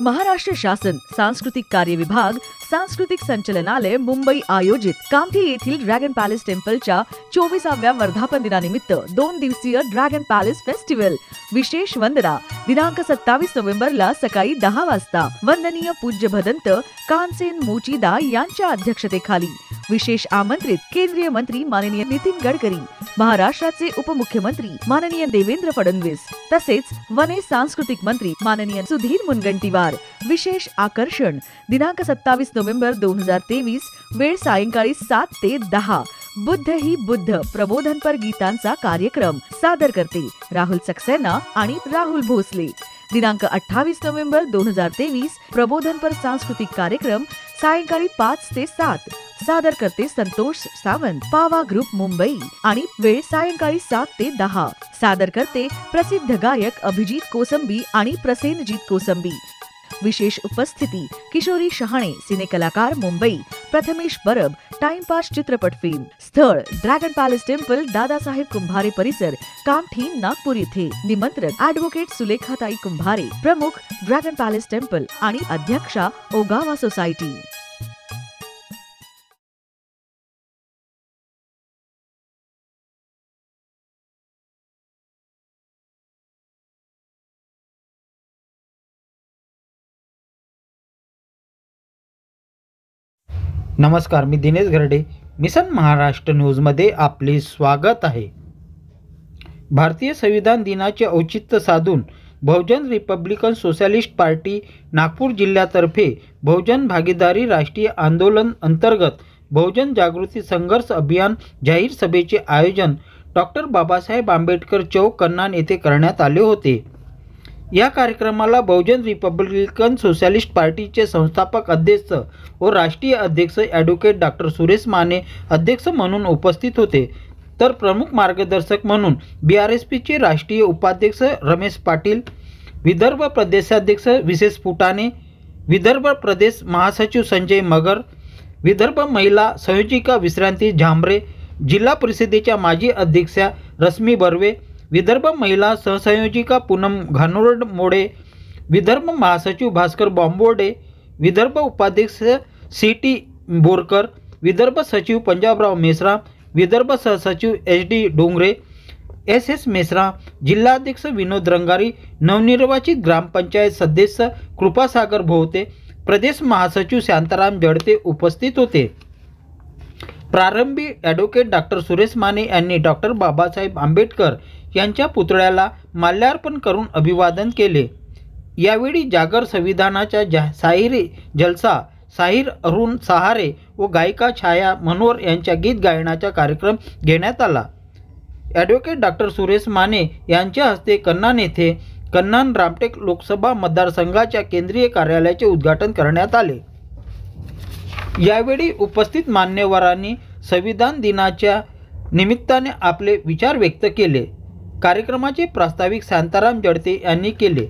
महाराष्ट्र शासन सांस्कृतिक कार्य विभाग सांस्कृतिक संचलनालय मुंबई आयोजित कामठी येथील ड्रॅगन पॅलेस टेम्पलच्या 24व्या वर्धापन दिनानिमित्त 2 दिवसीय ड्रॅगन पॅलेस फेस्टिवल विशेष वंदना दिनांक 27 नोव्हेंबरला सकाळी 10 वाजता वंदनीय पूज्य भदंत कानसेन मोचीदा यांच्या अध्यक्षतेखाली विशेष आमंत्रित केंद्रीय मंत्री माननीय नितीन गडकरी, महाराष्ट्राचे उपमुख्यमंत्री माननीय देवेंद्र फडणवीस तसेच वने सांस्कृतिक मंत्री माननीय सुधीर मुनगंटीवार विशेष आकर्षण दिनांक 27 नोव्हेंबर 2023 वेळ सायंकाळी 7 ते 10 बुद्ध ही बुद्ध प्रबोधनपर गीतांचा कार्यक्रम सादर करते राहुल सक्सेना आणि राहुल भोसले। दिनांक 28 नोव्हेंबर 2023 प्रबोधनपर सांस्कृतिक कार्यक्रम सायंकाळी 5 ते 7 सादर करते संतोष सावंत पावा ग्रुप मुंबई आणि वेळ सायंकाळी 7 ते 10 सादर करते प्रसिद्ध गायक अभिजीत कोसंबी आणि प्रसेनजीत कोसंबी। विशेष उपस्थिती किशोरी शहाणे सिनेकलाकार मुंबई प्रथमेश परब टाइमपास चित्रपट फिल्म स्थळ dragon palace temple Dadasaheb Kumbhare परिसर कामठी नागपूर येथे निमंत्रक ॲडव्होकेट सुलेखाताई कुंभारे प्रमुख ड्रॅगन पॅलेस टेम्पल आणि अध्यक्षा ओगावा सोसायटी। नमस्कार, मी दिनेश घरडे मिशन महाराष्ट्र न्यूजमध्ये आपले स्वागत आहे। भारतीय संविधान दिनाचे औचित्य साधून बहुजन रिपब्लिकन सोशलिस्ट पार्टी नागपूर जिल्ह्यातर्फे बहुजन भागीदारी राष्ट्रीय आंदोलन अंतर्गत बहुजन जागृती संघर्ष अभियान जाहीर सभेचे आयोजन डॉक्टर बाबासाहेब आंबेडकर चौक कन्नान येथे करण्यात आले होते। या कार्यक्रमाला बहुजन रिपब्लिकन सोशलिस्ट पार्टीचे संस्थापक अध्यक्ष व राष्ट्रीय अध्यक्ष ॲडव्होकेट डॉक्टर सुरेश माने अध्यक्ष म्हणून उपस्थित होते, तर प्रमुख मार्गदर्शक म्हणून BRSPचे राष्ट्रीय उपाध्यक्ष रमेश पाटील, विदर्भ प्रदेशाध्यक्ष विशेष फुटाणे, विदर्भ प्रदेश महासचिव संजय मगर, विदर्भ महिला संयोजिका विश्रांती झांबरे, जिल्हा परिषदेच्या माजी अध्यक्षा रश्मी बर्वे, विदर्भ महिला सहसंयोजिका पूनम घानोरडमोडे, विदर्भ महासचिव भास्कर बॉम्बोर्डे, विदर्भ उपाध्यक्ष CT बोरकर, विदर्भ सचिव पंजाबराव मेश्राम, विदर्भ सहसचिव HD डोंगरे, SS मेश्राम, जिल्हाध्यक्ष विनोद रंगारी, नवनिर्वाचित ग्रामपंचायत सदस्य कृपासागर भोवते, प्रदेश महासचिव शांताराम जडते उपस्थित होते। प्रारंभी ॲडव्होकेट डॉक्टर सुरेश माने यांनी डॉक्टर बाबासाहेब आंबेडकर यांच्या पुतळ्याला माल्यार्पण करून अभिवादन केले। यावेळी जागर संविधानाच्या शाहिरी जलसा शाहीर अरुण सहारे व गायिका छाया मनोहर यांच्या गीत गायनाचा कार्यक्रम घेण्यात आला। ॲडव्होकेट डॉक्टर सुरेश माने यांच्या हस्ते कन्नान येथे कन्नान रामटेक लोकसभा मतदारसंघाच्या केंद्रीय कार्यालयाचे उद्घाटन करण्यात आले। यावेळी उपस्थित मान्यवरांनी संविधान दिनाच्या निमित्ताने आपले विचार व्यक्त केले। कार्यक्रमाचे प्रास्ताविक शांताराम जडते यांनी केले।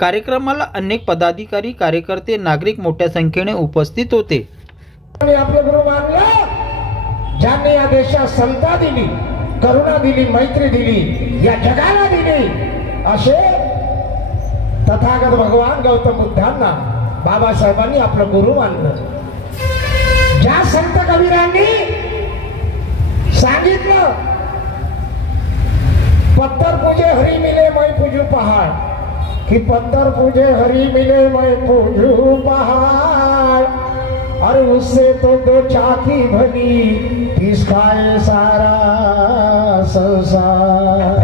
कार्यक्रमाला अनेक पदाधिकारी कार्यकर्ते नागरिक मोठ्या संख्येने उपस्थित होते। आपले गुरु मानले ज्यांनी या देशात समता दिली, करुणा दिली, मैत्री दिली, या जगाला दिली, असे तथागत भगवान गौतम बुद्धांना बाबासाहेबांनी आपलं गुरु मानलं। ज्या संत कबीरांनी सांगितलं पत्थर पूजे हरी मिले मैं पूजू पहाड़, कि पत्थर पूजे हरी मिले मैं पूजू पहाड़, और उससे तो दो चाकी बनी किसका सारा संसार।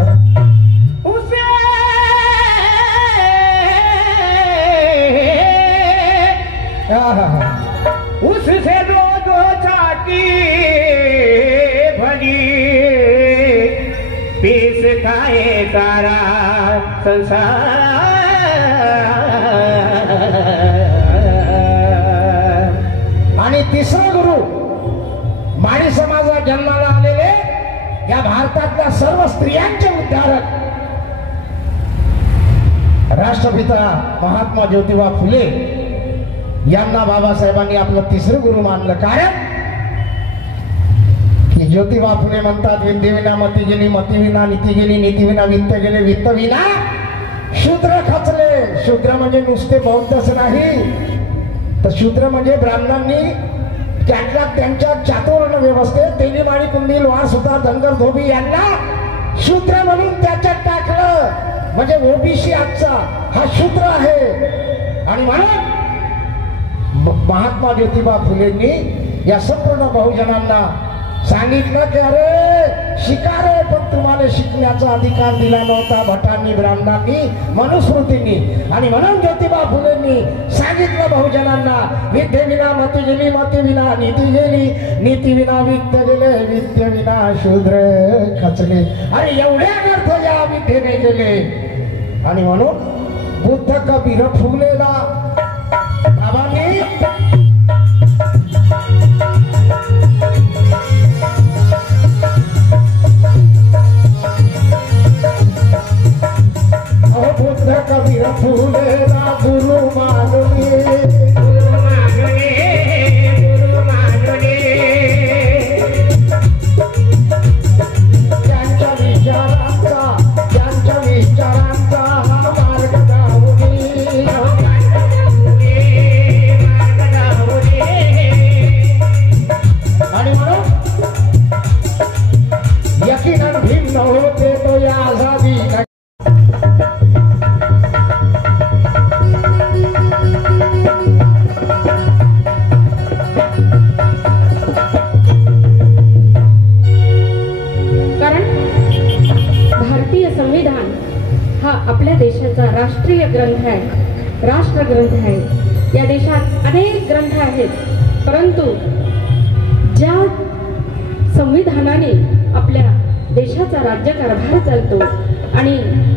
उसे उससे दो दो चाकी भली पीस खाए सारा संसार। आणि तिसरा गुरु माळी समाजात जन्माला आलेले या भारतातल्या सर्व स्त्रियांचे उद्धारक राष्ट्रपिता महात्मा ज्योतिबा फुले यांना बाबासाहेबांनी आपलं तिसरं गुरु मानलं। कारण की ज्योतिबा फुले म्हणतात विद्येविना मती गेली, मतीविना नीती गेली, नीतीविना वित्त गेले, वित्त विना शूद्र खचले। शूद्र म्हणजे नुसते बौद्धच नाही तर शूद्र म्हणजे ब्राह्मणांनी त्यातल्या त्यांच्या चातुर्वर्ण व्यवस्थेत तेली माळी कुंडी लोहार सुतार धनगर धोबी यांना शूद्र म्हणून त्याच्यात टाकलं। म्हणजे ओबीसी आजचा हा शूद्र आहे। आणि म्हणून महात्मा ज्योतिबा फुलेंनी या संपूर्ण बहुजनांना सांगितलं की अरे शिका रे, पण तुम्हाला शिकण्याचा अधिकार दिला नव्हता भटांनी, ब्राह्मणांनी, मनुस्मृतींनी। आणि म्हणून ज्योतिबा फुलेंनी सांगितलं बहुजनांना विद्येविना मती गेली, मतीविना नीती गेली, नीतीविना वित्त गेले, विद्येविना शूद्र खचले। अरे एवढे अनर्थ या विद्येने गेले। आणि म्हणून बुद्ध कबीर फुलेला बाबांनी बुद्ध कबीर फुलेला गुरु मानले, गुरु मानले, गुरु मानले। त्यांच्या विचारांचा हा मार्ग दावली, आणि म्हणून यकीनन भिन्न होते तो या आझादी। संविधान हा आपल्या देशाचा राष्ट्रीय ग्रंथ आहे, राष्ट्रग्रंथ आहे। या देशात अनेक ग्रंथ आहेत, परंतु ज्या संविधानाने आपल्या देशाचा राज्यकारभार चालतो आणि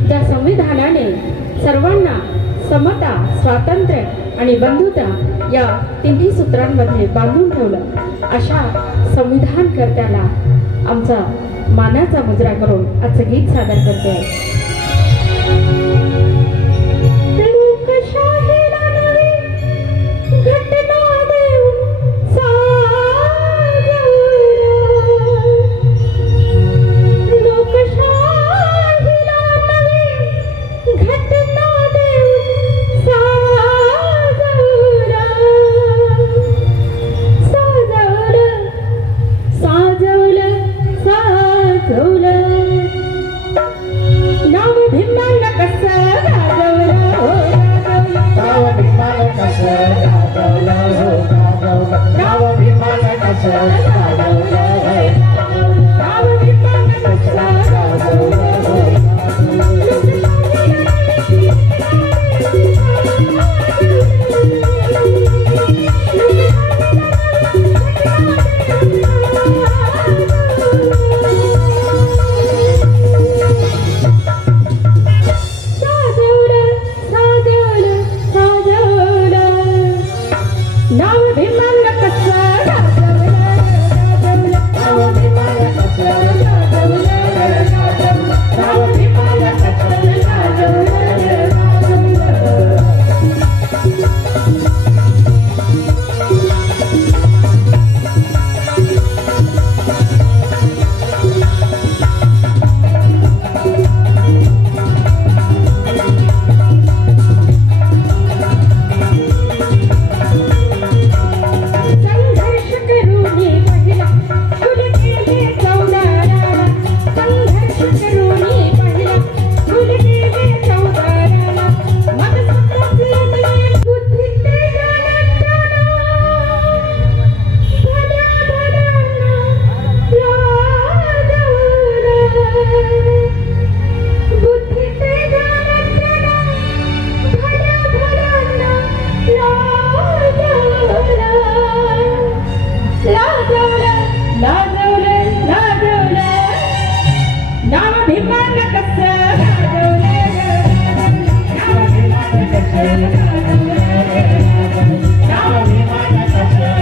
त्या संविधानाने सर्वांना समता, स्वातंत्र्य आणि बंधुता या तिन्ही सूत्रांमध्ये बांधून ठेवलं, अशा संविधानकर्त्याला आमचा मानाचा मुजरा करून आजचं गीत सादर करते आहे। लोकशाहीला नवी घटना देऊन साजवलं, लोकशाहीला नवी घटना देऊन साजवलं, साजवलं, साजवलं, साजवलं, नाव भीमाला कसं गाजवलं, हो गाजवलं, नाव भीमाला कसं गाजवलं, हो गाजवलं, नाव भीमाला कसं गाजवलं, नाव भीमाला कसं गाजवलं, हो संघ गाजवलं गाजवलं नाव भीमान कसं गाजवलं नाव भीमान कसं गाजवलं नाव भीमान कसं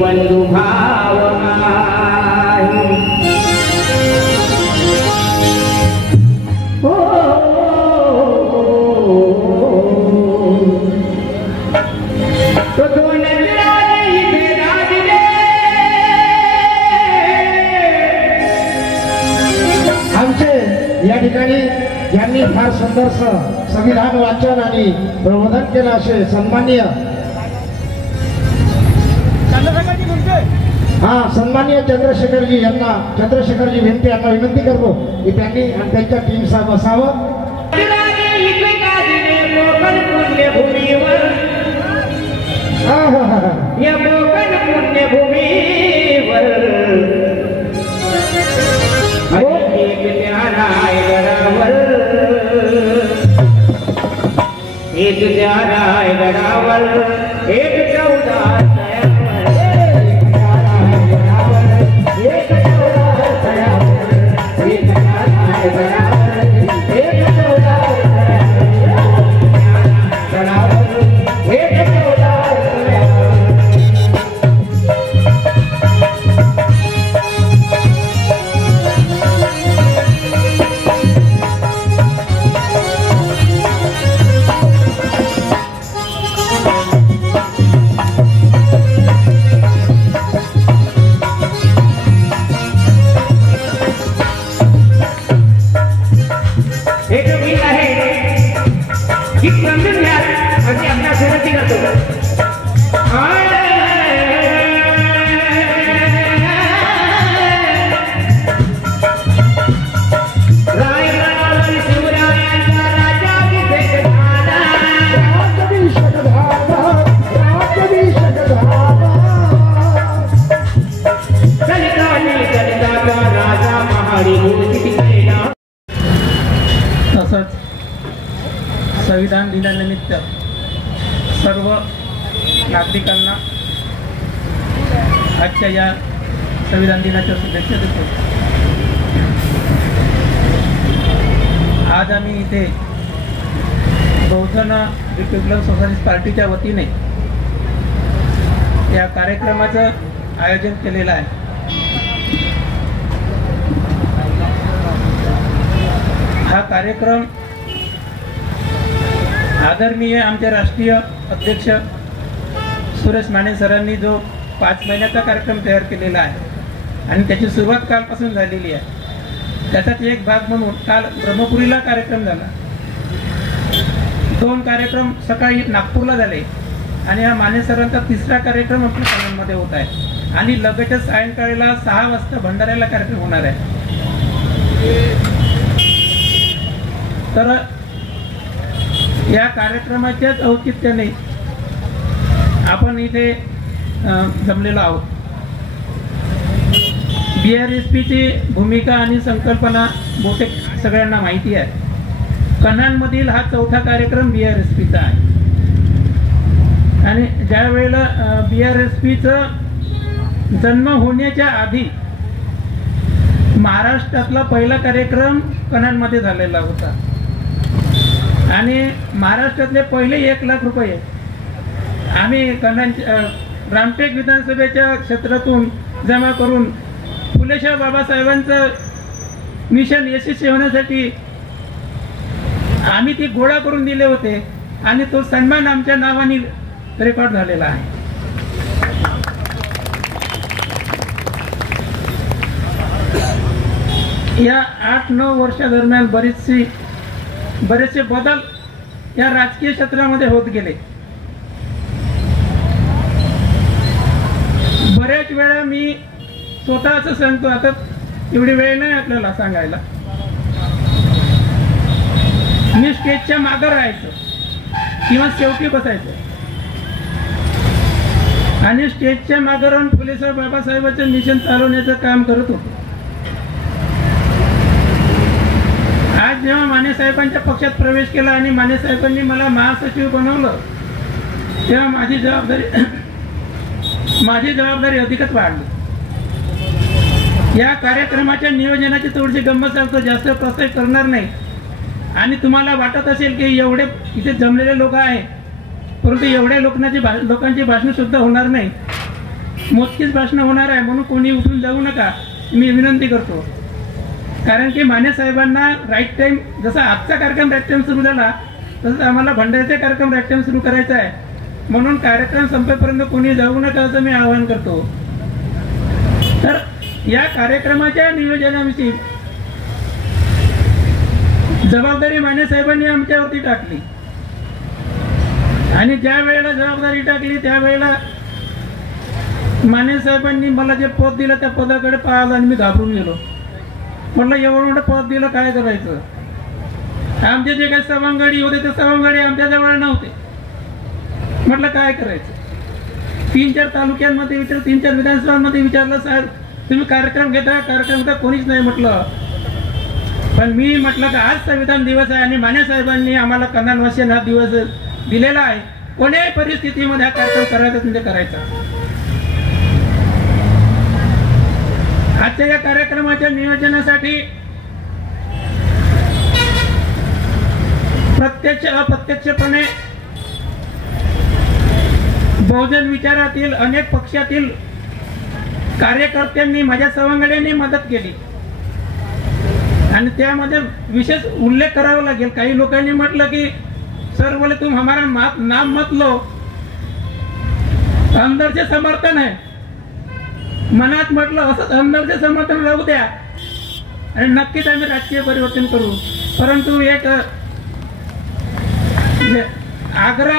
बंधु भाव तो दोन आमचे या ठिकाणी यांनी फार सुंदरसं संविधान वाचन आणि प्रबोधन केलं असे सन्माननीय सन्माननीय चंद्रशेखरजी यांना चंद्रशेखरजी भेंटे यांना विनंती करतो की त्यांनी आणि त्यांच्या टीम सह बसावं. या मोकण पुण्यभूमीवर एक रायगडावर एक चौदा तसंच संविधान दिनानिमित्त सर्व नागरिकांना आजच्या या संविधान दिनाच्या शुभेच्छा देतो. आज आम्ही इथे बहुजन रिपब्लिकन सोशलिस्ट पार्टीच्या वतीने या कार्यक्रमाचं आयोजन केलेलं आहे. हा कार्यक्रम आदरणीय आमचे राष्ट्रीय अध्यक्ष सुरेश माने सरांनी जो 5 महिन्याचा कार्यक्रम तयार केलेला आहे आणि त्याची सुरुवात कालपासून झालेली आहे. त्याचाच एक भाग म्हणून काल ब्रह्मपुरीला कार्यक्रम झाला. 2 कार्यक्रम सकाळी नागपूरला झाले आणि हा माने सरांचा 3रा कार्यक्रम आपल्या कल्याणमध्ये होत आहे आणि लगेचच सायंकाळीला 6 वाजता भंडाऱ्याला कार्यक्रम होणार आहे. तर या कार्यक्रमाच्याच औचित्याने आपण इथे जमलेलो आहोत. BRSPची भूमिका आणि संकल्पना बहुतेक सगळ्यांना माहिती आहे. कन्हानमधील हा 4था कार्यक्रम BRSPचा आहे आणि ज्या वेळेला BRSPचा जन्म होण्याच्या आधी महाराष्ट्रातला पहिला कार्यक्रम कन्हानमध्ये झालेला होता आणि महाराष्ट्रातले पहिले 1 लाख रुपये आम्ही कन्हान रामटेक विधानसभेच्या क्षेत्रातून जमा करून फुलेशाह बाबासाहेबांचं मिशन यशस्वी होण्यासाठी आम्ही ती गोळा करून दिले होते आणि तो सन्मान आमच्या नावाने रेकॉर्ड झालेला आहे. या 8-9 वर्षादरम्यान बरेचसे बदल या राजकीय क्षेत्रामध्ये होत गेले. बऱ्याच वेळा मी स्वतः असं सांगतो, आता एवढी वेळ नाही आपल्याला सांगायला, मी स्टेजच्या मागं राहायचं किंवा शेवटी बसायचं आणि स्टेजच्या मागं राहून फुलेशाह बाबासाहेबांचं मिशन चालवण्याचं काम करत होतो. आज जेव्हा माने साहेबांच्या पक्षात प्रवेश केला आणि माने साहेबांनी मला महासचिव बनवलं तेव्हा माझी जबाबदारी अधिकच वाढली. या कार्यक्रमाच्या नियोजनाची थोडीशी गंमत सांगतो, जास्त प्रस्ताव करणार नाही. आणि तुम्हाला वाटत असेल की एवढे इथे जमलेले लोक आहे, परंतु एवढ्या लोकांची भाषणं सुद्धा होणार नाही, मोजकीच भाषणं होणार आहे, म्हणून कोणी उठून जाऊ नका मी विनंती करतो. कारण की माने साहेबांना राईट टाइम, जसा आजचा कार्यक्रम राईट टाइम सुरू झाला तसंच आम्हाला भंडाऱ्याचा कार्यक्रम राईट टाइम सुरू करायचा आहे, म्हणून कार्यक्रम संपेपर्यंत कोणी जाऊ नका असं मी आवाहन करतो. तर या कार्यक्रमाच्या नियोजनाविषयी जबाबदारी माने साहेबांनी आमच्यावरती टाकली आणि ज्या वेळेला जबाबदारी टाकली त्यावेळेला माने साहेबांनी मला जे पद दिलं त्या पदाकडे पाहिलं आणि मी घाबरून गेलो. म्हटलं एवढं मोठं पद दिलं काय करायचं. आमचे जे काही सवंगडी होते ते सवंगडी आमच्या जवळ नव्हते. म्हटलं काय करायचं. 3-4 तालुक्यांमध्ये 3-4 विधानसभांमध्ये विचारलं, साहेब तुम्ही कार्यक्रम घेता कोणीच नाही म्हटलं. पण मी म्हटलं की आज संविधान दिवस आहे आणि माने साहेबांनी आम्हाला कन्हानवासियांना हा दिवस दिलेला आहे, कोणत्याही परिस्थितीमध्ये हा कार्यक्रम करायचा म्हणजे करायचा. आजच्या या कार्यक्रमाच्या नियोजनासाठी प्रत्यक्ष अप्रत्यक्षपणे बहुजन विचारातील अनेक पक्षातील कार्यकर्त्यांनी माझ्या सवंगड्यांनी मदत केली आणि त्यामध्ये विशेष उल्लेख करावा लागेल. काही लोकांनी म्हटलं की सर बोले तुम हमारा नाम मत लो, अंदरचे समर्थन आहे. मनात म्हटलं असं अंदरचे समर्थन राहू द्या आणि नक्कीच आम्ही राजकीय परिवर्तन करू. परंतु एक आग्रह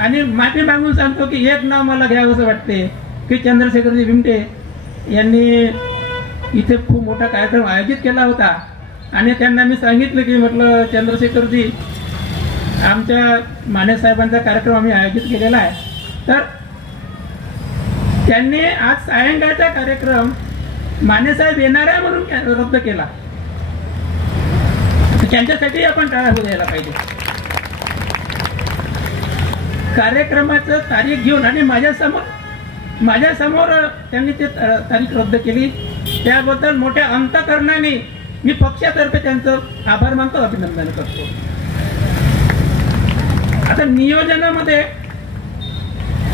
आणि माफी मागून सांगतो की एक नाव मला घ्यावं असं वाटते की चंद्रशेखरजी भिमटे यांनी इथे खूप मोठा कार्यक्रम आयोजित केला होता आणि त्यांना मी सांगितलं की म्हटलं चंद्रशेखरजी आमच्या माने साहेबांचा कार्यक्रम आम्ही आयोजित केलेला आहे. तर त्यांनी आज सायंकाळचा कार्यक्रम माने साहेब येणार आहे म्हणून रद्द केला. त्यांच्यासाठी आपण टाळा होऊ द्यायला पाहिजे. कार्यक्रमाचं तारीख घेऊन आणि माझ्यासमोर त्यांनी ते तारीख रद्द केली. त्याबद्दल मोठ्या अंतःकरणाने मी पक्षातर्फे त्यांचं आभार मानतो, अभिनंदन करतो. आता नियोजनामध्ये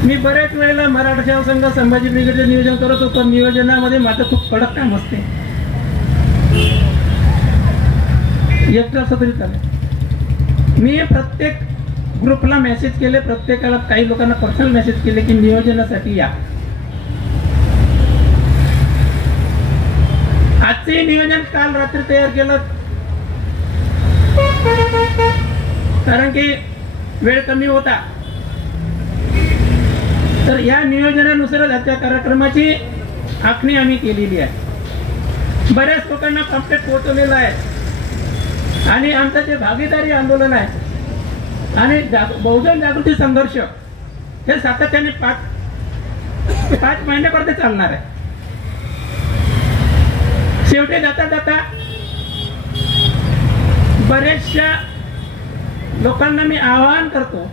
मी बऱ्याच वेळेला मराठा सेवा संघ संभाजी ब्रिगेडचं नियोजन करत होतो. नियोजनामध्ये माझं खूप कडक काम असते. एकटं असं तरी चालेल. मी प्रत्येक ग्रुपला मेसेज केले, प्रत्येकाला, काही लोकांना पर्सनल मेसेज केले की नियोजनासाठी या. आजचे नियोजन काल रात्री तयार केलं, कारण की वेळ कमी होता. तर या नियोजनानुसार आजच्या कार्यक्रमाची आखणी आम्ही केलेली आहे. बऱ्याच लोकांना पॅम्पलेट पोहोचवलेलं आहे आणि आमचं जे भागीदारी आंदोलन आहे आणि बहुजन जागृती संघर्ष हे सातत्याने 5 महिन्यापर्यंत चालणार आहे. शेवटी जाता जाता बऱ्याचशा लोकांना मी आवाहन करतो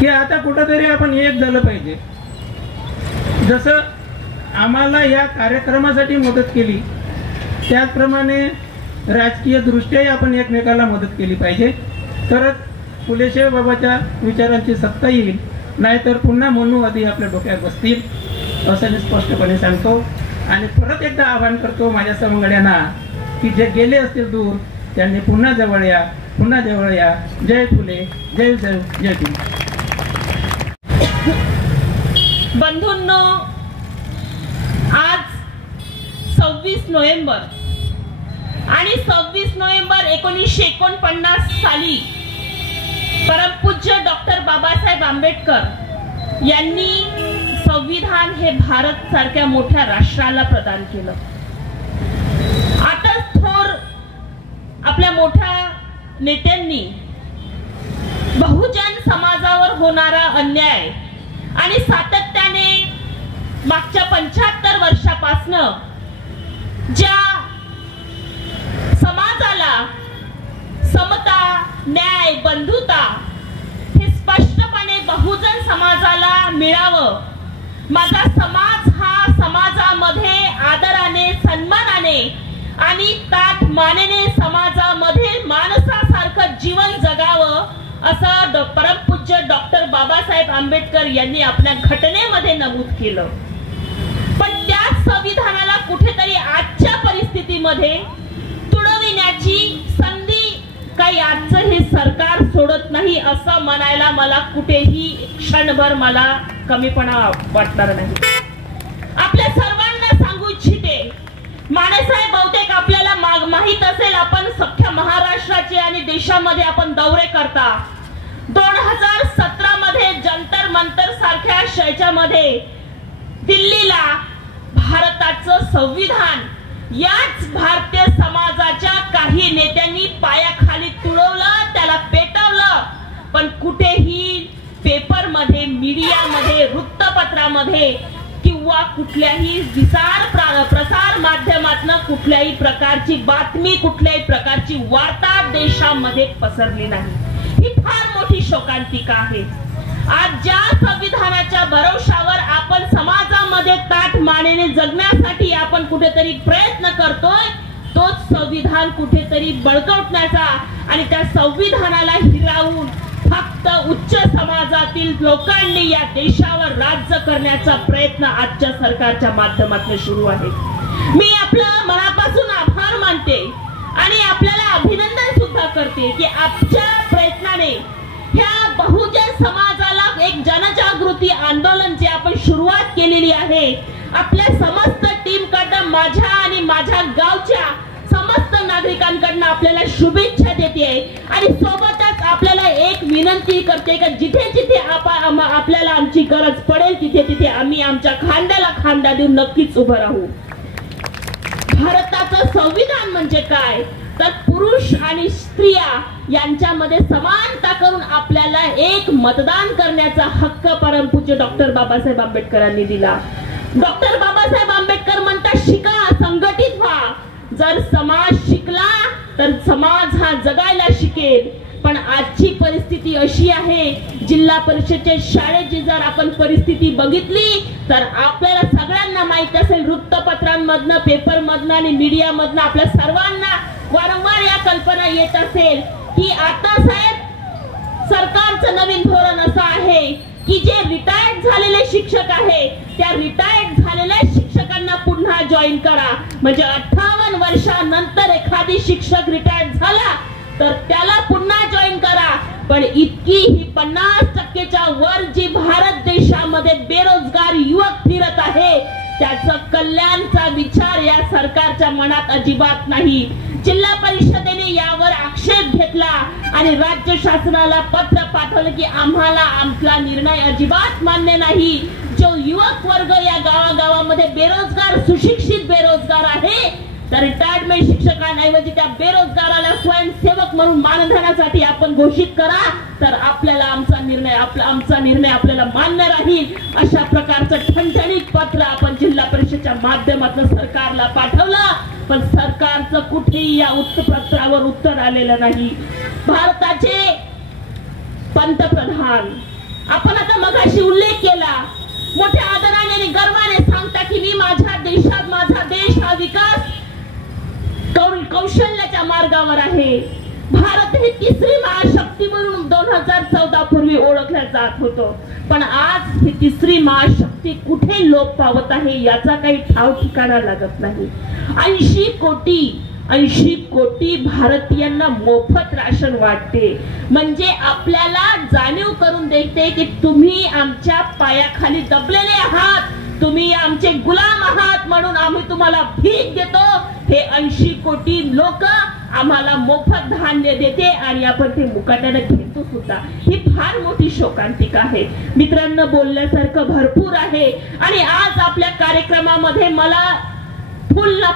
की आता कुठंतरी आपण एक झालं पाहिजे. जसं आम्हाला या कार्यक्रमासाठी मदत केली त्याचप्रमाणे राजकीय दृष्ट्याही आपण एकमेकाला मदत केली पाहिजे, तरच फुले साहेबाबाच्या विचारांची सत्ता येईल. नाहीतर पुन्हा मनुवादी आपल्या डोक्यात बसतील असं मी स्पष्टपणे सांगतो. आणि परत एकदा आवाहन करतो माझ्या सवंगड्यांना की जे गेले असतील दूर त्यांनी पुन्हा जवळ या, पुन्हा जवळ या. जय फुले, जय जय जय फुले. बंधूंनो, आज 26 नोव्हेंबर आणि 26 नोव्हेंबर 1949 साली परमपूज्य डॉक्टर बाबासाहेब आंबेडकर यांनी संविधान हे भारत सारख्या मोठ्या राष्ट्राला प्रदान केलं. आता थोर आपल्या मोठ्या नेत्यांनी बहुजन समाजावर होणारा अन्याय आणि सातत्याने मागच्या 75 वर्षापासनं ज्या समाजाला समता, न्याय, बंधुता हे स्पष्टपणे बहुजन समाजाला मिळावं, माझा समाज हा समाजामध्ये आदराने, सन्मानाने आणि ताठ मानेने समाजामध्ये माणसासारखं जीवन जगावं असं परमपूज्य डॉक्टर बाबासाहेब आंबेडकर यांनी आपल्या घटनेमध्ये नमूद केलं. पण त्या संविधानाला कुठेतरी आजच्या परिस्थितीमध्ये तुडविण्याची संधी काही आजचं हे सरकार सोडत नाही असं म्हणायला मला कुठेही क्षणभर मला कमीपणा वाटणार नाही. आपल्या सर्वांना सांगू इच्छिते, मानेसाहेब बहुतेक आपल्याला माहित असेल, आपण सख्या महाराष्ट्राचे आणि देशामध्ये आपण दौरे करता. 2017 मध्ये जंतर मंतर सारख्या याच्यामध्ये दिल्लीला भारताचं संविधान याच भारतीय समाजाच्या काही नेत्यांनी पायाखाली तुडवलं, त्याला पेटवलं. पण कुठेही पेपरमध्ये, मीडियामध्ये, वृत्तपत्रामध्ये किंवा कुठल्याही प्रसार माध्यमातून कुठल्याही प्रकारची बातमी, कुठल्याही प्रकारची वार्ता देशामध्ये पसरली नाही. ही फार मोठी शोकांतिका आहे. आज ज्या संविधानाच्या भरवशावर आपण समाजामध्ये ताठ मानेने जगण्यासाठी आपण कुठेतरी प्रयत्न करतोय, तोच संविधान कुठेतरी बळकवण्याचा आणि त्या संविधानाला हिरावून फक्त उच्च समाजातील लोकांनी या देशावर राज्य करण्याचा प्रयत्न आजच्या सरकारच्या माध्यमातून सुरू आहे. मी आपलं मनापासून आभार मानते आणि आपल्याला अभिनंदन सुद्धा करते की आजच्या प्रयत्नाने ह्या बहुजन समाजाला एक जनजागृती आंदोलन जे आपण सुरुवात केलेली आहे, आपल्या समस्त टीम कडनं, माझ्या आणि माझ्या गावच्या समस्त नागरिकांकडनं आपल्याला शुभेच्छा देते आणि सोबतच आपल्याला एक विनंती करते की जिथे जिथे आपल्याला आमची गरज पडेल तिथे तिथे आम्ही आमच्या खांद्याला खांदा देऊन नक्कीच उभं राहू. भारताचं संविधान म्हणजे काय तर पुरुष आणि स्त्रिया यांच्यामध्ये समानता करून आपल्याला एक मतदान करण्याचा हक्क परमपूज्य डॉक्टर बाबासाहेब आंबेडकरांनी दिला. डॉक्टर बाबासाहेब आंबेडकर म्हणतात, शिका, संघटित व्हा. जर समाज शिकला तर समाज हा जगायला शिकेल. पण आजची परिस्थिती अशी आहे, जिल्हा परिषदेच्या शाळेची जर आपण परिस्थिती बघितली तर आपल्याला सगळ्यांना माहित असेल, वृत्तपत्रांमधनं, पेपरमधनं आणि मीडियामधनं आपल्या सर्वांना वारंवार या कल्पना येत असेल की आता साहेब सरकारचं नवीन धोरण असं आहे की जे रिटायर्ड झालेले शिक्षक आहे त्या रिटायर्ड झालेल्या शिक्षकांना पुन्हा जॉईन करा. म्हणजे 58 वर्षानंतर एखादी शिक्षक रिटायर्ड झाला तर त्याला पुन्हा जॉईन करा. पण इतकी ही 50%च्या वर जी भारत देशामध्ये बेरोजगार युवक फिरत आहे, त्याचं कल्याणचा विचार या सरकारच्या मनात अजिबात नाही. जिल्हा परिषदेने यावर आक्षेप घेतला आणि राज्य शासनाला पत्र पाठवलं की आम्हाला आमचा निर्णय अजिबात मान्य नाही. जो युवक वर्ग या गावागावामध्ये बेरोजगार, सुशिक्षित बेरोजगार आहे, तर रिटायरमेंट शिक्षकांऐवजी त्या बेरोजगाराला स्वयंसेवक म्हणून मानधनासाठी आपण घोषित करा, तर आपल्याला आमचा निर्णय आपल्याला मान्य राहील. अशा प्रकारचं ठणठणीत पत्र आपण जिल्हा परिषदेच्या माध्यमातून सरकारला पाठवलं, पण सरकारचं कुठेही या पत्रावर उत्तर आलेलं नाही. भारताचे पंतप्रधान, आपण आता मगाशी उल्लेख केला, मोठ्या आदराने आणि गर्वाने सांगता की मी माझ्या देशात, माझा देश हा विकास कौशल्याच्या मार्गावर आहे. भारत ही तिसरी महाशक्ती म्हणून 2014 पूर्वी ओळखल्या जात होतो, पण आज ही तिसरी महाशक्ती कुठे लोप पावत आहे याचा काही ठाव ठिकाणा लागत नाही. 80 कोटी भारतीयांना मोफत राशन वाटते, म्हणजे आपल्याला जाणीव करून देते की तुम्ही आमच्या पायाखाली दबलेले आहात, तुम्ही आमचे गुलाम आहात, म्हणून आम्ही तुम्हाला भीक देतो. हे 80 कोटी लोक आम्हाला मोफत धान्य देते आणि आपण ते मुकाट्याने घेतो सुद्धा. ही फार मोठी शोकांतिका आहे. मित्रांनो, बोलण्यासारखं भरपूर आहे आणि आज आपल्या कार्यक्रमामध्ये मला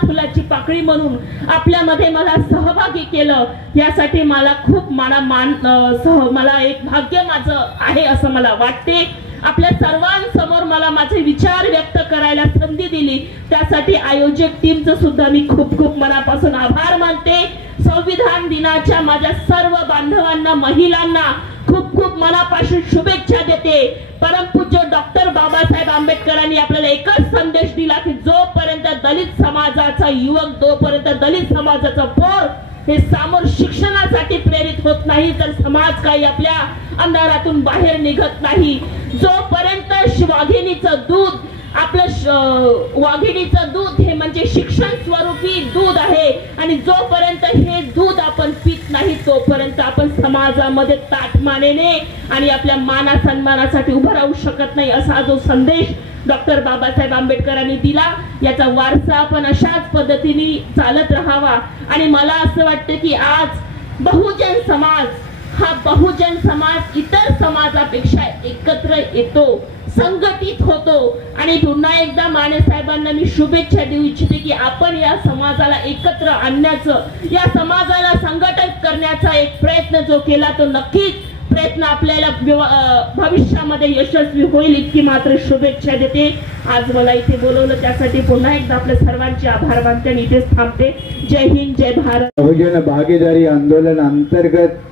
फुलाची पाकळी म्हणून आपल्यामध्ये मला सहभागी केलं, यासाठी मला खूप मला एक भाग्य माझं आहे असं मला वाटते. आपल्या सर्वांसमोर मला माझे विचार व्यक्त करायला संधी दिली, त्यासाठी आयोजक टीमचं सुद्धा मी खूप मनापासून आभार मानते. संविधान दिनाच्या माझ्या सर्व बांधवांना, महिलांना खूप मनापासून शुभेच्छा देते. परमपूज्य डॉक्टर बाबासाहेब आंबेडकरांनी आपल्याला एकच संदेश दिला की जोपर्यंत दलित समाजाचा युवक, जोपर्यंत दलित समाजाचा पोर हे समोर शिक्षणासाठी प्रेरित होत नाही, तर समाज काही आपल्या अंधारातून बाहेर निघत नाही. जोपर्यंत वाघिणीचं दूध, वाघिणीचं दूध हे म्हणजे शिक्षण स्वरूपी दूध आहे, आणि जोपर्यंत हे दूध आपण पित नाही तोपर्यंत आपण समाजामध्ये ताठमानेने आणि आपल्या माना सन्मानासाठी उभं राहू शकत नाही. असा जो संदेश डॉक्टर बाबासाहेब आंबेडकरांनी दिला, याचा वारसा आपण अशाच पद्धतीने चालत राहावा. आणि मला असं वाटतं की आज बहुजन समाज इतर समाजापेक्षा एकत्र येतो, संघटित होतो. आणि पुन्हा एकदा माने साहेबांना मी शुभेच्छा देऊ इच्छिते की आपण या समाजाला एकत्र आणण्याचं, या समाजाला संघटित करण्याचा एक प्रयत्न जो केला तो नक्कीच प्रयत्न आपल्याला भविष्यामध्ये यशस्वी होईल, इतकी मात्र शुभेच्छा देते. आज मला इथे बोलवलं त्यासाठी पुन्हा एकदा आपल्या सर्वांचे आभार मानते आणि इथेच थांबते. जय हिंद, जय भारत. बहुजन भागीदारी आंदोलन अंतर्गत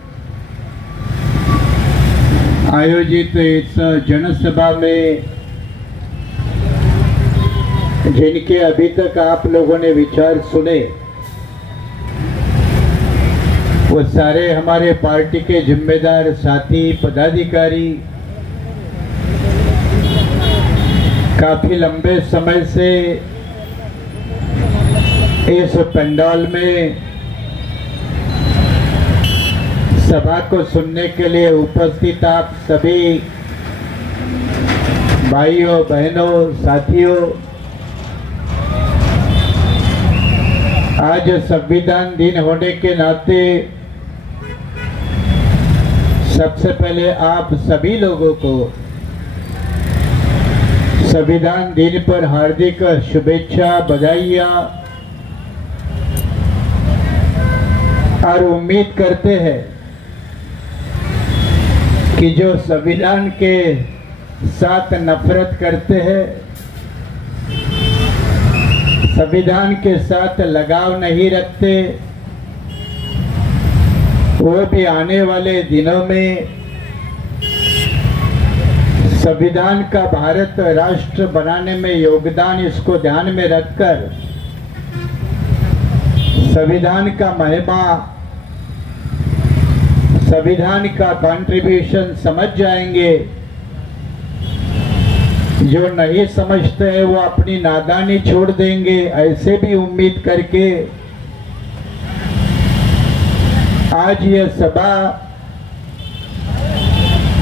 आयोजित इस जनसभा में जिनके अभी तक आप लोगों ने विचार सुने, वो सारे हमारे पार्टी के जिम्मेदार साथी, पदाधिकारी काफी लंबे समय से इस पंडाल में सभा को सुनने के लिए उपस्थित आप सभी भाइयों, बहनों, साथियों, आज संविधान दिन होने के नाते सबसे पहले आप सभी लोगों को संविधान दिन पर हार्दिक शुभेच्छा, बधाइयाँ, और उम्मीद करते हैं कि जो संविधान के साथ नफरत करते हैं, संविधान के साथ लगाव नहीं रखते, वो भी आने वाले दिनों में संविधान का भारत राष्ट्र बनाने में योगदान, इसको ध्यान में रखकर संविधान का महिमा, संविधान का कंट्रीब्यूशन समझ जाएंगे। जो नहीं समझते हैं वो अपनी नादानी छोड़ देंगे, ऐसे भी उम्मीद करके आज ये सभा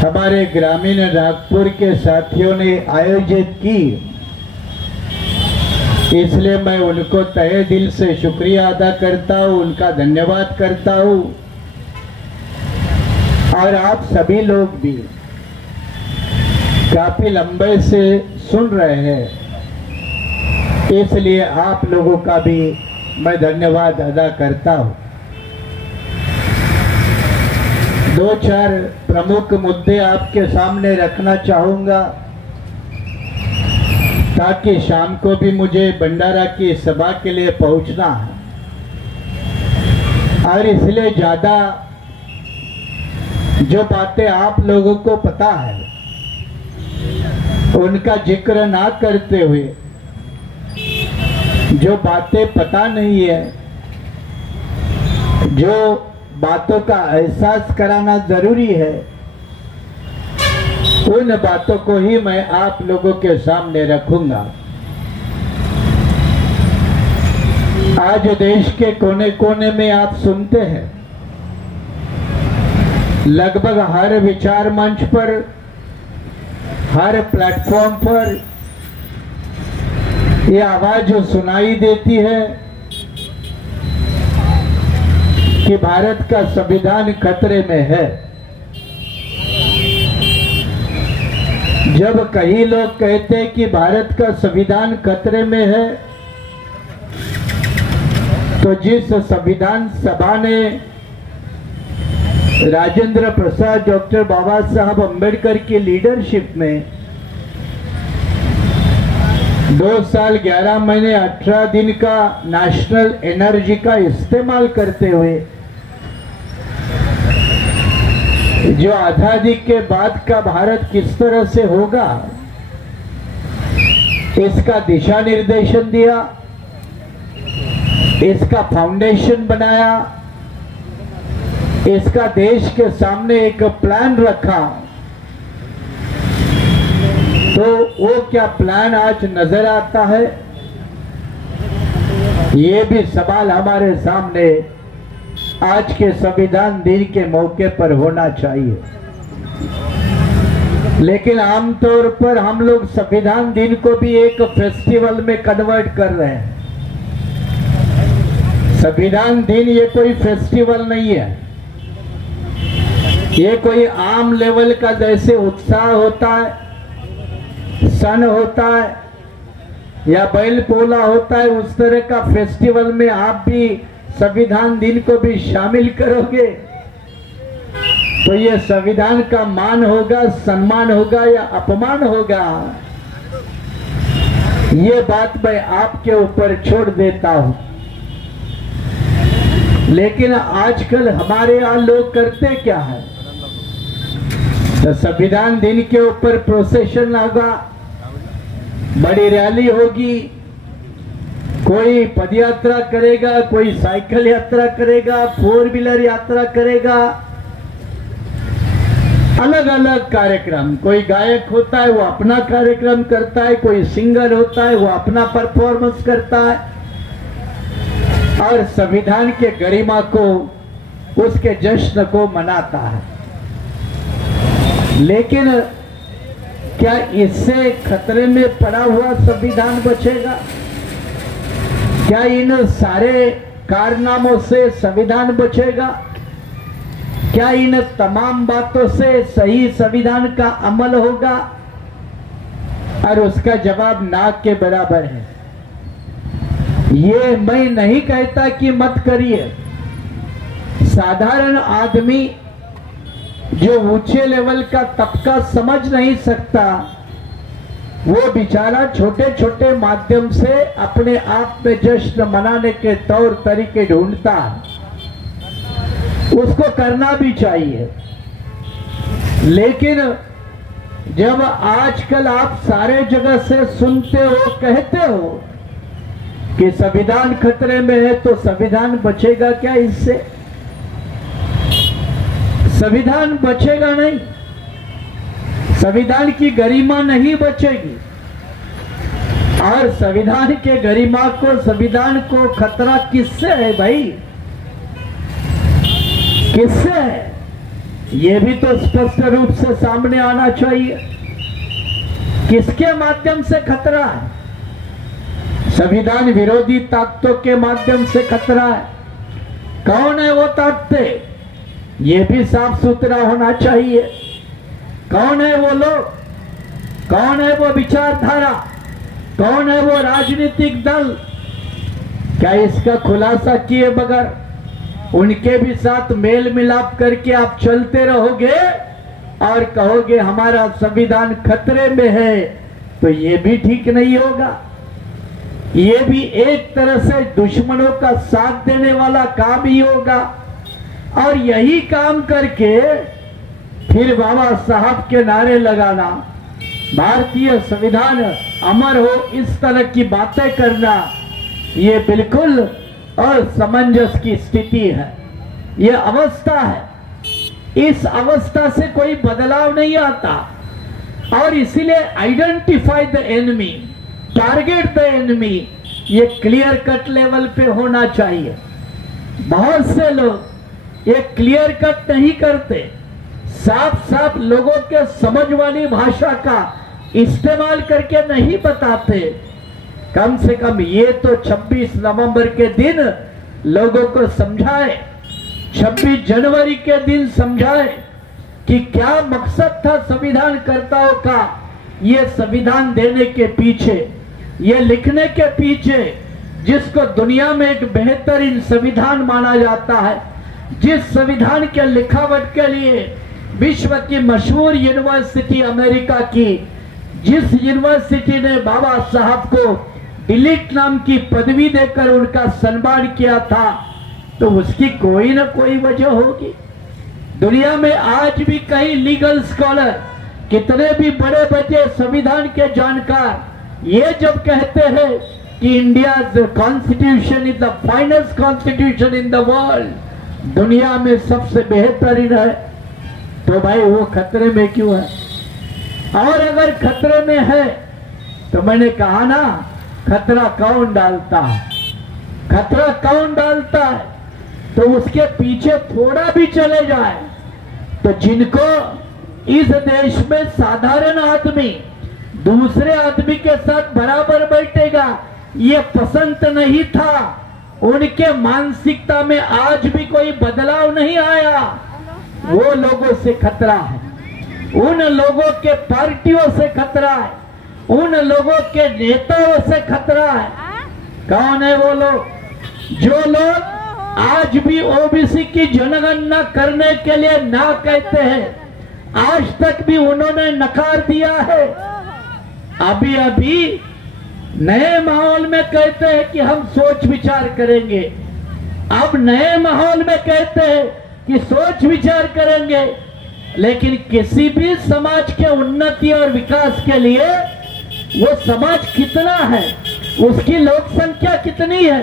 हमारे ग्रामीण नागपुर के साथियों ने आयोजित की, इसलिए मैं उनको तहे दिल से शुक्रिया अदा करता हूँ, उनका धन्यवाद करता हूँ। और आप सभी लोग भी काफी लंबे से सुन रहे हैं, इसलिए आप लोगों का भी मैं धन्यवाद अदा करता हूँ। दो चार प्रमुख मुद्दे आपके सामने रखना चाहूँगा, ताकि शाम को भी मुझे भंडारा की सभा के लिए पहुँचना है, और इसलिए ज़्यादा जो बातें आप लोगों को पता है उनका जिक्र ना करते हुए, जो बातें पता नहीं है, जो बातों का एहसास कराना जरूरी है, उन बातों को ही मैं आप लोगों के सामने रखूंगा। आज देश के कोने कोने में आप सुनते हैं, लगभग हर विचार मंच पर, हर प्लेटफॉर्म पर यह आवाज जो सुनाई देती है कि भारत का संविधान खतरे में है। जब कई लोग कहते हैं कि भारत का संविधान खतरे में है, तो जिस संविधान सभा ने राजेंद्र प्रसाद डॉक्टर बाबा साहब अम्बेडकर की लीडरशिप में 2 साल 11 महीने 18 दिन का नेशनल एनर्जी का इस्तेमाल करते हुए जो आजादी के बाद का भारत किस तरह से होगा, इसका दिशा निर्देशन दिया, इसका फाउंडेशन बनाया, इसका देश के सामने एक प्लान रखा। तो वो क्या प्लान आज नजर आता है, ये भी सवाल हमारे सामने आज के संविधान दिन के मौके पर होना चाहिए। लेकिन आमतौर पर हम लोग संविधान दिन को भी एक फेस्टिवल में कन्वर्ट कर रहे हैं। संविधान दिन ये कोई फेस्टिवल नहीं है, ये कोई आम लेवल का जैसे उत्साह होता है, सन होता है या बैल पोला होता है, उस तरह का फेस्टिवल में आप भी संविधान दिन को भी शामिल करोगे तो ये संविधान का मान होगा, सम्मान होगा या अपमान होगा, ये बात मैं आपके ऊपर छोड़ देता हूं। लेकिन आजकल हमारे यहाँ लोग करते क्या है, तो संविधान दिन के ऊपर प्रोसेशन होगा, बड़ी रैली होगी, कोई पदयात्रा करेगा, कोई साइकिल यात्रा करेगा, 4 व्हीलर यात्रा करेगा, अलग अलग कार्यक्रम। कोई गायक होता है वो अपना कार्यक्रम करता है, कोई सिंगर होता है वो अपना परफॉर्मेंस करता है, और संविधान के गरिमा को, उसके जश्न को मनाता है। लेकिन क्या इससे खतरे में पड़ा हुआ संविधान बचेगा? क्या इन सारे कारनामों से संविधान बचेगा? क्या इन तमाम बातों से सही संविधान का अमल होगा? और उसका जवाब ना के बराबर है। ये मैं नहीं कहता कि मत करिए। साधारण आदमी जो ऊंचे लेवल का तबका समझ नहीं सकता, वो बेचारा छोटे छोटे माध्यम से अपने आप में जश्न मनाने के तौर तरीके ढूंढता है, उसको करना भी चाहिए। लेकिन जब आजकल आप सारे जगह से सुनते हो, कहते हो कि संविधान खतरे में है, तो संविधान बचेगा क्या इससे? संविधान बचेगा नहीं, संविधान की गरिमा नहीं बचेगी। और संविधान के गरिमा को, संविधान को खतरा किससे है भाई? किससे है ये भी तो स्पष्ट रूप से सामने आना चाहिए। किसके माध्यम से खतरा है? संविधान विरोधी ताकतों के माध्यम से खतरा है। कौन है वो ताकतें? ये भी साफ सुथरा होना चाहिए। कौन है वो लोग? कौन है वो विचारधारा? कौन है वो राजनीतिक दल? क्या इसका खुलासा किए बगैर उनके भी साथ मेल मिलाप करके आप चलते रहोगे और कहोगे हमारा संविधान खतरे में है? तो ये भी ठीक नहीं होगा। ये भी एक तरह से दुश्मनों का साथ देने वाला काम ही होगा। और यही काम करके फिर बाबा साहब के नारे लगाना, भारतीय संविधान अमर हो, इस तरह की बातें करना, ये बिल्कुल असमंजस की स्थिति है। ये अवस्था है। इस अवस्था से कोई बदलाव नहीं आता। और इसीलिए identify the enemy, target the enemy, ये क्लियर कट लेवल पे होना चाहिए। बहुत से लोग ये क्लियर कट नहीं करते, साफ साफ लोगों के समझ वाली भाषा का इस्तेमाल करके नहीं बताते। कम से कम ये तो 26 नवंबर के दिन लोगों को समझाए, 26 जनवरी के दिन समझाए कि क्या मकसद था संविधान कर्ताओं का ये संविधान देने के पीछे, ये लिखने के पीछे, जिसको दुनिया में एक बेहतरीन संविधान माना जाता है, जिस संविधान के लिखावट के लिए विश्व की मशहूर यूनिवर्सिटी अमेरिका की, जिस यूनिवर्सिटी ने बाबा साहब को डिलीट नाम की पदवी देकर उनका सम्मान किया था, तो उसकी कोई ना कोई वजह होगी। दुनिया में आज भी कई लीगल स्कॉलर, कितने भी बड़े बड़े संविधान के जानकार, ये जब कहते हैं कि India constitution is the finest constitution in the world, दुनिया में सबसे बेहतरीन है, तो भाई वो खतरे में क्यों है? और अगर खतरे में है तो मैंने कहा ना, खतरा कौन डालता है? खतरा कौन डालता है? तो उसके पीछे थोड़ा भी चले जाए तो जिनको इस देश में साधारण आदमी दूसरे आदमी के साथ बराबर बैठेगा ये पसंद नहीं था, उनके मानसिकता में आज भी कोई बदलाव नहीं आया, वो लोगों से खतरा है। उन लोगों के पार्टियों से खतरा है, उन लोगों के नेताओं से खतरा है। कौन है वो लोग? जो लोग आज भी ओबीसी की जनगणना करने के लिए ना कहते हैं, आज तक भी उन्होंने नकार दिया है। अभी अभी नए माहौल में कहते हैं कि हम सोच विचार करेंगे, अब नए माहौल में कहते हैं कि सोच विचार करेंगे, लेकिन किसी भी समाज के उन्नति और विकास के लिए वो समाज कितना है, उसकी लोक संख्या कितनी है,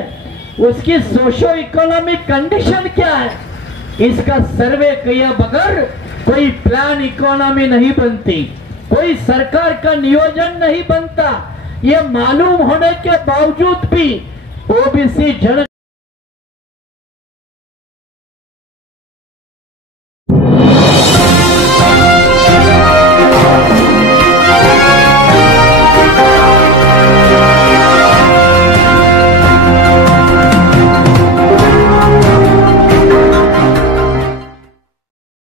उसकी सोशो इकोनॉमिक कंडीशन क्या है, इसका सर्वे किया बगैर कोई प्लान इकोनॉमी नहीं बनती, कोई सरकार का नियोजन नहीं बनता। ये मालूम होने के बावजूद भी ओबीसी जन